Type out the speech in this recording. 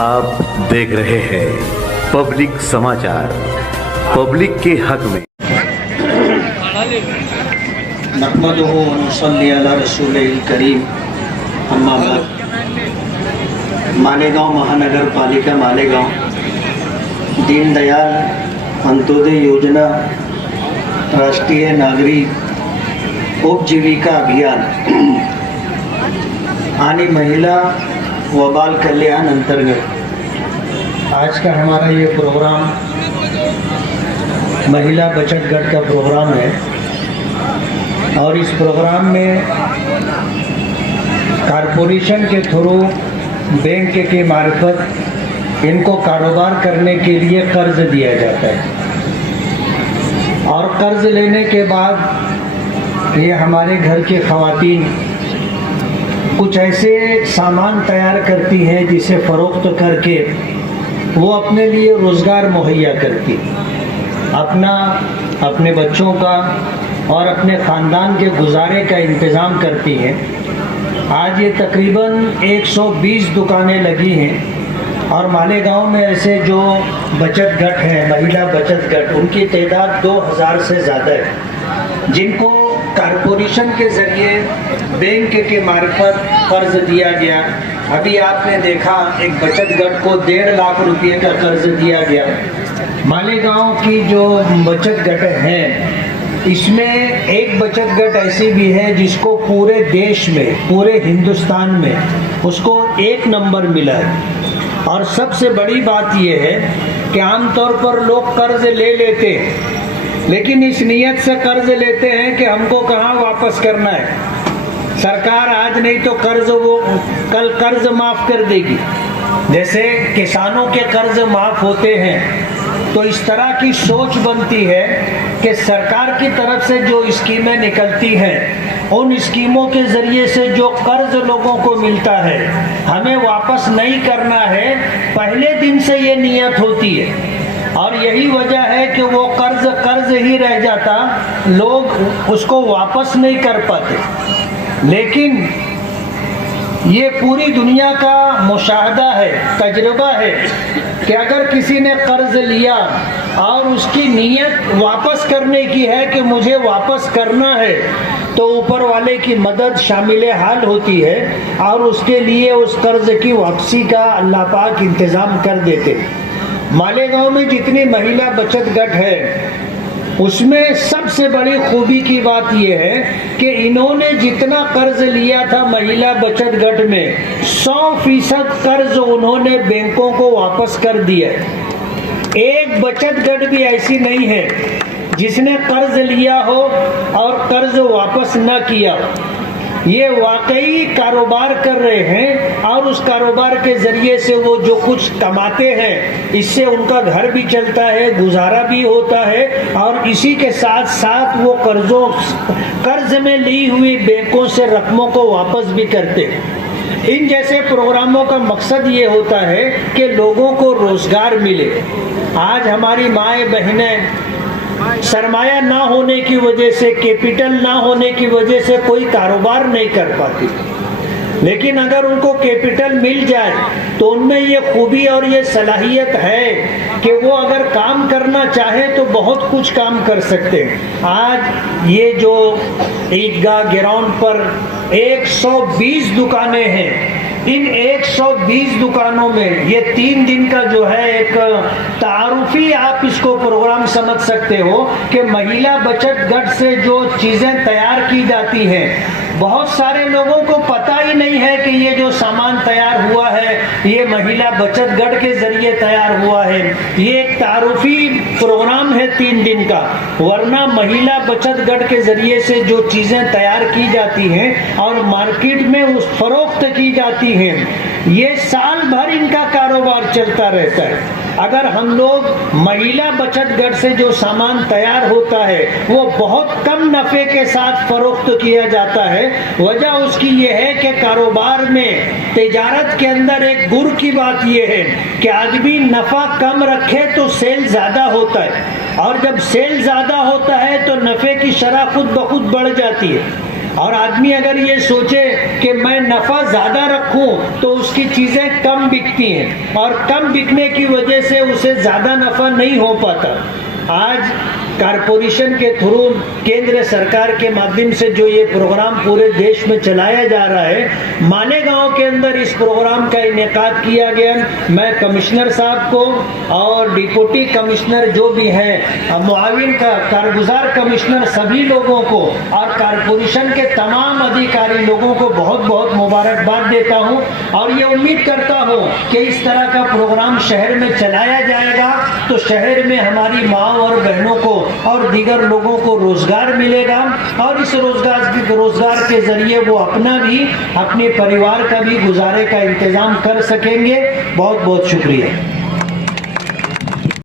आप देख रहे हैं पब्लिक समाचार, पब्लिक के हक में। नहमदुहु व नुसल्ली अला रसूलिल करीम, अम्मा बाद। मालेगांव महानगर पालिका मालेगांव दीनदयाल अंत्योदय योजना राष्ट्रीय नागरिक उपजीविका अभियान आणि महिला व बाल कल्याण अंतर्गत आज का हमारा ये प्रोग्राम महिला बचत गट का प्रोग्राम है। और इस प्रोग्राम में कारपोरेशन के थ्रू बैंक के मार्फत इनको कारोबार करने के लिए कर्ज दिया जाता है। और कर्ज लेने के बाद ये हमारे घर के ख़वातीन कुछ ऐसे सामान तैयार करती हैं जिसे फ़रोख्त करके वो अपने लिए रोज़गार मुहैया करती, अपने बच्चों का और अपने ख़ानदान के गुजारे का इंतज़ाम करती हैं। आज ये तकरीबन 120 दुकानें लगी हैं और मालेगांव में ऐसे जो बचत गट हैं, महिला बचत गट, उनकी तादाद 2000 से ज़्यादा है, जिनको कारपोरेशन के ज़रिए बैंक के मार्फत कर्ज दिया गया। अभी आपने देखा एक बचत गट को 1.5 लाख रुपये का कर्ज दिया गया। मालेगांव की जो बचत गट हैं, इसमें एक बचत गट ऐसी भी है जिसको पूरे देश में, पूरे हिंदुस्तान में उसको 1 नंबर मिला है। और सबसे बड़ी बात यह है कि आमतौर पर लोग कर्ज ले लेते हैं, लेकिन इस नियत से कर्ज लेते हैं कि हमको कहाँ वापस करना है, सरकार आज नहीं तो कल कर्ज माफ़ कर देगी। जैसे किसानों के कर्ज माफ़ होते हैं, तो इस तरह की सोच बनती है कि सरकार की तरफ से जो स्कीमें निकलती हैं, उन स्कीमों के ज़रिए से जो कर्ज लोगों को मिलता है हमें वापस नहीं करना है, पहले दिन से ये नियत होती है। और यही वजह है कि वो कर्ज ही रह जाता, लोग उसको वापस नहीं कर पाते। लेकिन ये पूरी दुनिया का मुशाहदा है, तजुर्बा है कि अगर किसी ने कर्ज लिया और उसकी नीयत वापस करने की है कि मुझे वापस करना है, तो ऊपर वाले की मदद शामिल हाल होती है और उसके लिए उस कर्ज की वापसी का अल्लाह पाक इंतज़ाम कर देते। मालेगांव में जितनी महिला बचत गट है, उसमें सबसे बड़ी खूबी की बात यह है कि इन्होंने जितना कर्ज लिया था महिला बचत गट में, 100% कर्ज उन्होंने बैंकों को वापस कर दिया। एक बचत गट भी ऐसी नहीं है जिसने कर्ज लिया हो और कर्ज वापस न किया हो। ये वाकई कारोबार कर रहे हैं और उस कारोबार के ज़रिए से वो जो कुछ कमाते हैं, इससे उनका घर भी चलता है, गुजारा भी होता है, और इसी के साथ साथ वो कर्ज में ली हुई बैंकों से रकमों को वापस भी करते हैं। इन जैसे प्रोग्रामों का मकसद ये होता है कि लोगों को रोज़गार मिले। आज हमारी माएँ बहनें सरमाया ना होने की वजह से, कैपिटल ना होने की वजह से कोई कारोबार नहीं कर पाती, लेकिन अगर उनको कैपिटल मिल जाए तो उनमें ये खूबी और ये सलाहियत है कि वो अगर काम करना चाहे तो बहुत कुछ काम कर सकते हैं। आज ये जो ईदगाह ग्राउंड पर 120 दुकानें हैं, इन 120 दुकानों में ये 3 दिन का जो है एक तारुफी, आप इसको प्रोग्राम समझ सकते हो कि महिला बचत गट से जो चीज़ें तैयार की जाती हैं, बहुत सारे लोगों को पता ही नहीं है कि ये जो सामान तैयार हुआ है ये महिला बचत गट के जरिए तैयार हुआ है। ये एक तारुफी प्रोग्राम है 3 दिन का, वरना महिला बचत गट के जरिए से जो चीज़ें तैयार की जाती हैं और मार्केट में उस फरोख्त की जाती हैं, ये साल भर इनका कारोबार चलता रहता है। अगर हम लोग महिला बचत गट से जो सामान तैयार होता है वो बहुत कम नफ़े के साथ फरोख्त किया जाता है, वजह उसकी ये है कि कारोबार में, तिजारत के अंदर एक गुर की बात ये है कि आदमी नफ़ा कम रखे तो सेल ज़्यादा होता है, और जब सेल ज़्यादा होता है तो नफ़े की शरह खुद ब खुद बढ़ जाती है। और आदमी अगर ये सोचे कि मैं नफ़ा ज़्यादा रखूं तो उसकी चीज़ें कम बिकती हैं और कम बिकने की वजह से उसे ज़्यादा नफ़ा नहीं हो पाता। आज कारपोरेशन के थ्रू केंद्र सरकार के माध्यम से जो ये प्रोग्राम पूरे देश में चलाया जा रहा है, मालेगांव के अंदर इस प्रोग्राम का इनेकाद किया गया। मैं कमिश्नर साहब को और डिप्टी कमिश्नर जो भी हैं, मुआविन का कारगुजार कमिश्नर, सभी लोगों को और कारपोरेशन के तमाम अधिकारी लोगों को बहुत बहुत मुबारकबाद देता हूँ और ये उम्मीद करता हूँ कि इस तरह का प्रोग्राम शहर में चलाया जाएगा तो शहर में हमारी माँ और बहनों को और दीगर लोगों को रोजगार मिलेगा और इस रोजगार के जरिए वो अपना भी, अपने परिवार का भी गुजारे का इंतजाम कर सकेंगे। बहुत बहुत शुक्रिया।